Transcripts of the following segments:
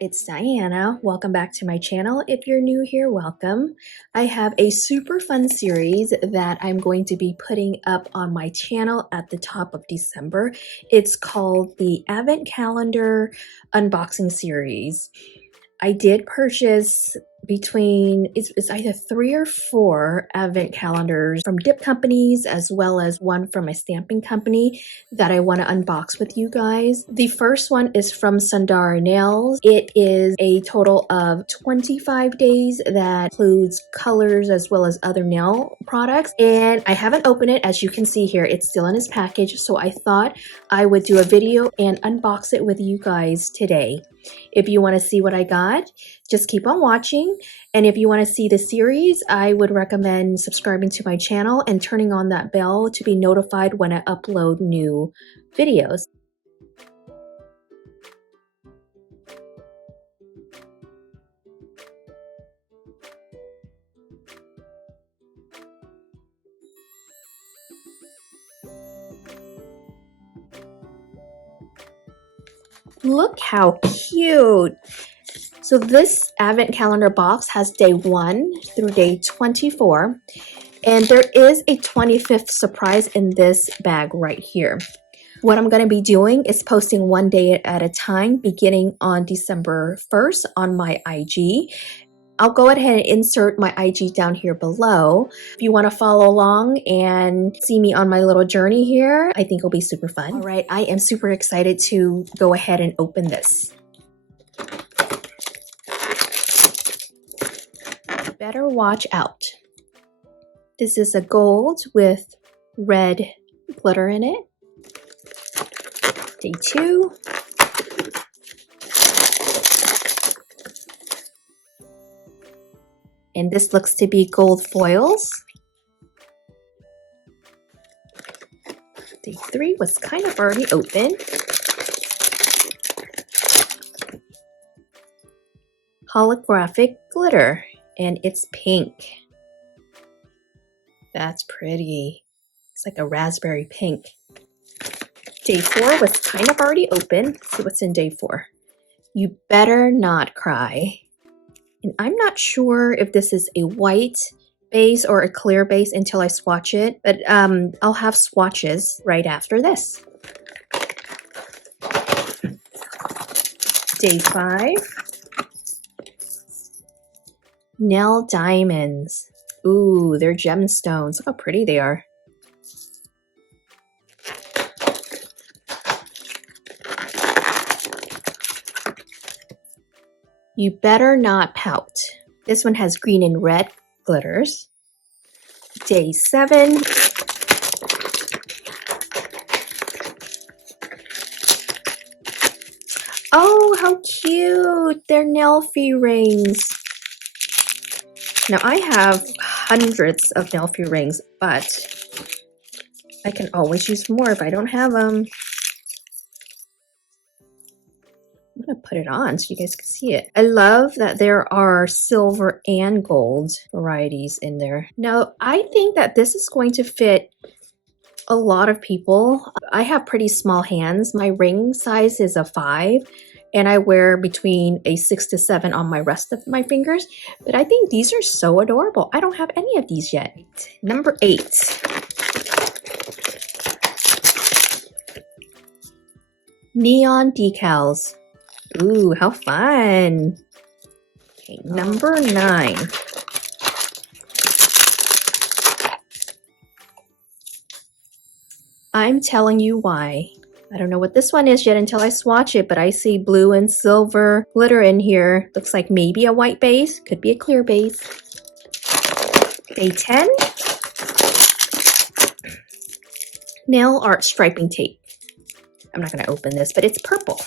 it's Diana. Welcome back to my channel. If you're new here, welcome. I have a super fun series that I'm going to be putting up on my channel at the top of December. It's called the Advent Calendar Unboxing Series. I did purchase between, it's either 3 or 4 advent calendars from dip companies, as well as one from a stamping company that I want to unbox with you guys. The first one is from Sundara Nails. It is a total of 25 days that includes colors as well as other nail products. And I haven't opened it, as you can see here, it's still in its package. So I thought I would do a video and unbox it with you guys today. If you want to see what I got, just keep on watching. And if you want to see the series, I would recommend subscribing to my channel and turning on that bell to be notified when I upload new videos. Look how cute! So this advent calendar box has day 1 through day 24, and there is a 25th surprise in this bag right here. What I'm going to be doing is posting one day at a time beginning on December 1st on my IG. I'll go ahead and insert my IG down here below. If you want to follow along and see me on my little journey here, I think it'll be super fun. All right, I am super excited to go ahead and open this. Better watch out. This is a gold with red glitter in it. Day 2. And this looks to be gold foils. Day 3 was kind of already open. Holographic glitter, and it's pink. That's pretty. It's like a raspberry pink. Day 4 was kind of already open. Let's see what's in day 4. You better not cry. And I'm not sure if this is a white base or a clear base until I swatch it, but I'll have swatches right after this. Day 5. Nail diamonds. Ooh, they're gemstones. Look how pretty they are. You better not pout. This one has green and red glitters. Day 7. Oh, how cute! They're Nail-Free rings. Now I have hundreds of Nail-Free rings, but I can always use more if I don't have them. I'm going to put it on so you guys can see it. I love that there are silver and gold varieties in there. Now, I think that this is going to fit a lot of people. I have pretty small hands. My ring size is a 5, and I wear between a 6 to 7 on my rest of my fingers. But I think these are so adorable. I don't have any of these yet. Number 8. Neon decals. Ooh, how fun. Okay, number 9. I'm telling you why. I don't know what this one is yet until I swatch it, but I see blue and silver glitter in here. Looks like maybe a white base, could be a clear base. Day 10. Nail art striping tape. I'm not going to open this, but it's purple.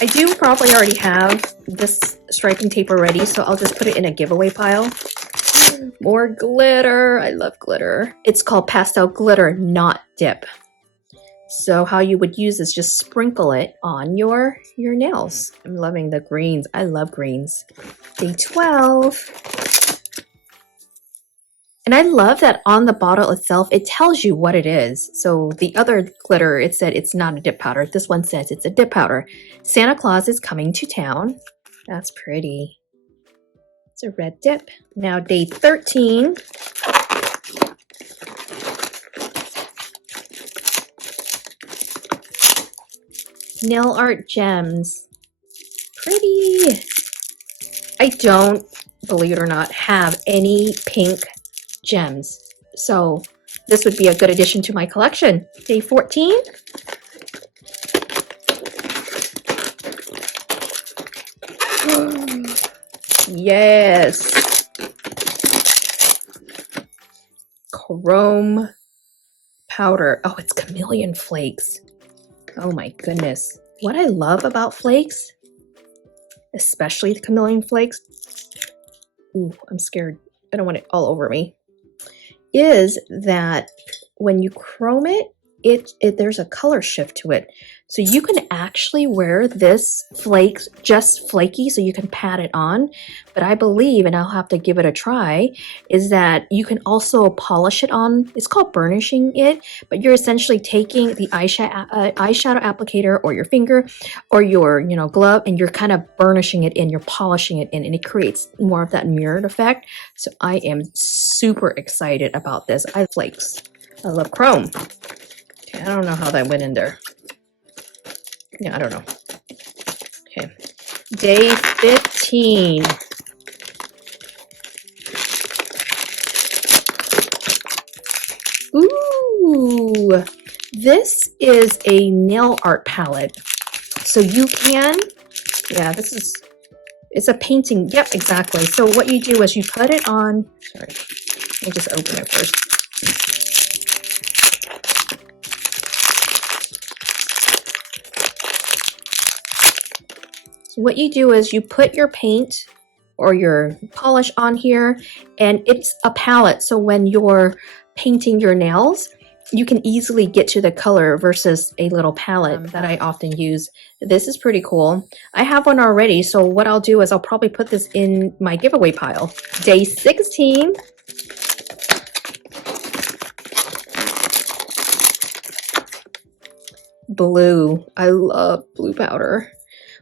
I do probably already have this striping tape already, so I'll just put it in a giveaway pile. More glitter. I love glitter. It's called pastel glitter, not dip. So how you would use is just sprinkle it on your nails. I'm loving the greens. I love greens. Day 12. And I love that on the bottle itself, it tells you what it is. So the other glitter, it said it's not a dip powder. This one says it's a dip powder. Santa Claus is coming to town. That's pretty. It's a red dip. Now day 13. Nail art gems. Pretty. I don't, believe it or not, have any pink gems. So this would be a good addition to my collection. Day 14. Yes. Chrome powder. Oh, it's chameleon flakes. Oh my goodness. What I love about flakes, especially the chameleon flakes, ooh, I'm scared. I don't want it all over me, is that when you chrome it, there's a color shift to it. So you can actually wear this flakes just flaky, so you can pat it on. But I believe, and I'll have to give it a try, is that you can also polish it on. It's called burnishing it, but you're essentially taking the eyeshadow applicator or your finger or your glove, and you're kind of burnishing it in, you're polishing it in, and it creates more of that mirrored effect. So I am super excited about this. I love flakes. I love chrome. Okay, I don't know how that went in there. Yeah, I don't know. Okay, day 15. Ooh, this is a nail art palette. So you can, yeah, it's a painting. Yep, exactly. So what you do is you put it on, sorry, let me just open it first. So what you do is you put your paint or your polish on here, and it's a palette. So when you're painting your nails, you can easily get to the color versus a little palette that I often use. This is pretty cool. I have one already, so what I'll do is I'll probably put this in my giveaway pile. Day 16. Blue. I love blue powder.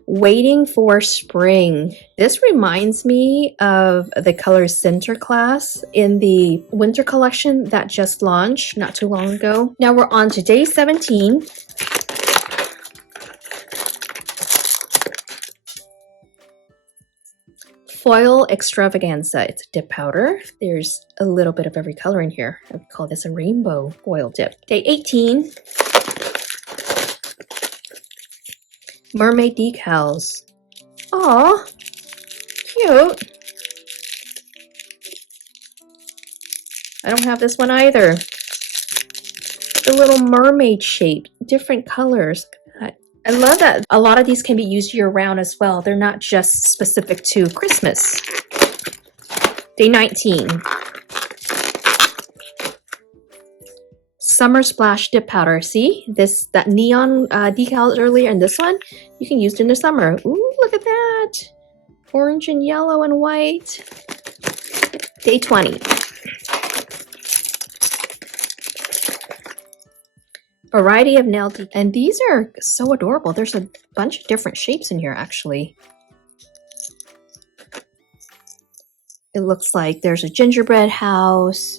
Waiting for spring. This reminds me of the Color Center class in the winter collection that just launched not too long ago. Now we're on to day 17. Foil Extravaganza. It's a dip powder. There's a little bit of every color in here. I would call this a rainbow foil dip. Day 18. Mermaid decals. Aw, cute. I don't have this one either. The little mermaid shape, different colors. I love that a lot of these can be used year-round as well. They're not just specific to Christmas. Day 19. Summer Splash dip powder. See that neon decal earlier, and this one you can use it in the summer. Ooh, look at that! Orange and yellow and white. Day 20. Variety of nail decals, and these are so adorable. There's a bunch of different shapes in here actually. It looks like there's a gingerbread house.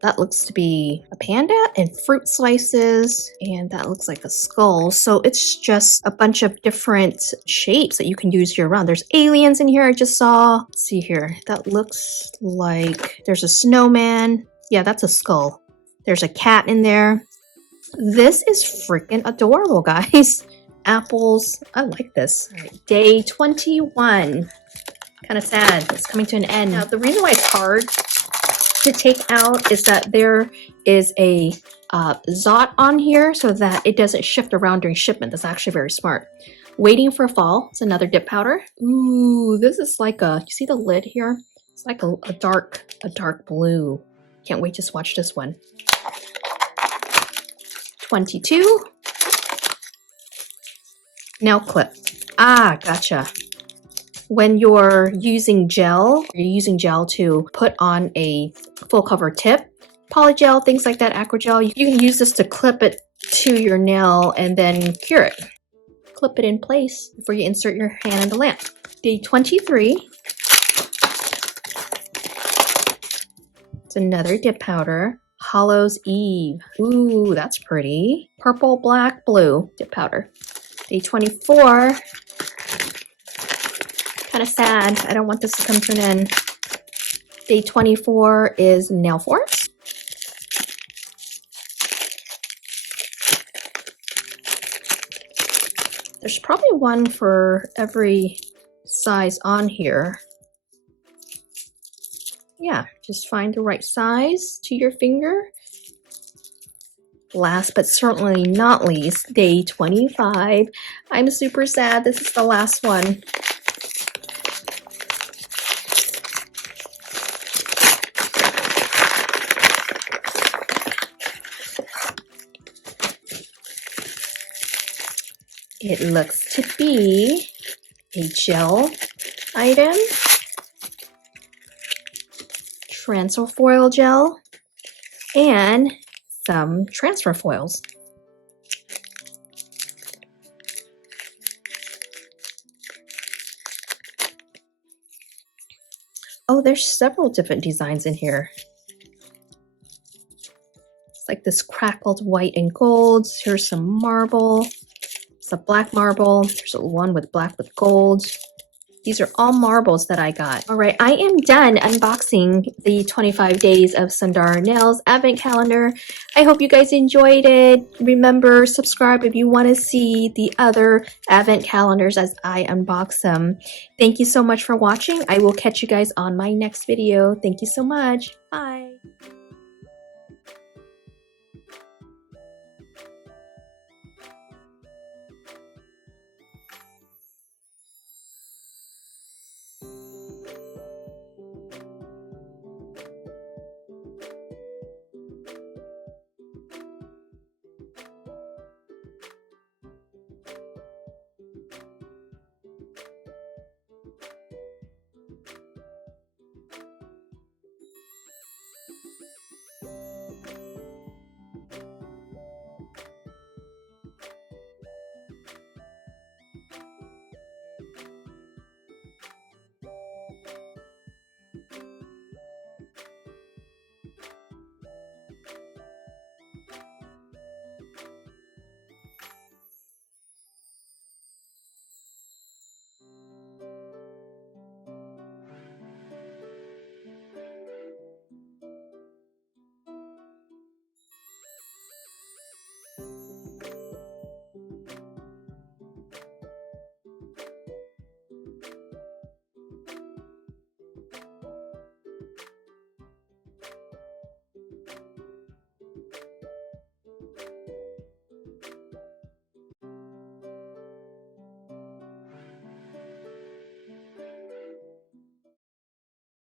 That looks to be a panda and fruit slices, and that looks like a skull. So it's just a bunch of different shapes that you can use year round. There's aliens in here I just saw. Let's see here. That looks like there's a snowman. Yeah, that's a skull. There's a cat in there. This is freaking adorable, guys. Apples. I like this. All right, day 21. Kind of sad. It's coming to an end. Now, the reason why it's hard to take out is that there is a Zot on here so that it doesn't shift around during shipment. That's actually very smart. Waiting for Fall. It's another dip powder. Ooh, this is like a, you see the lid here? It's like a dark blue. Can't wait to swatch this one. 22. Nail clip. Ah, gotcha. when you're using gel to put on a full cover tip, polygel, things like that, aquagel, you can use this to clip it to your nail and then cure it. Clip it in place before you insert your hand in the lamp. Day 23. It's another dip powder. Hallows Eve. Ooh, that's pretty. Purple, black, blue dip powder. Day 24. Kind of sad. I don't want this to come to an end. Day 24 is nail forms. There's probably one for every size on here. Yeah, just find the right size to your finger. Last but certainly not least, day 25. I'm super sad this is the last one. It looks to be a gel item, transfer foil gel, and some transfer foils. Oh, there's several different designs in here. It's like this crackled white and gold. Here's some marble. It's a black marble. There's one with black with gold. These are all marbles that I got. All right, I am done unboxing the 25 days of Sundara Nails Advent Calendar. I hope you guys enjoyed it. Remember, subscribe if you want to see the other Advent calendars as I unbox them. Thank you so much for watching. I will catch you guys on my next video. Thank you so much. Bye.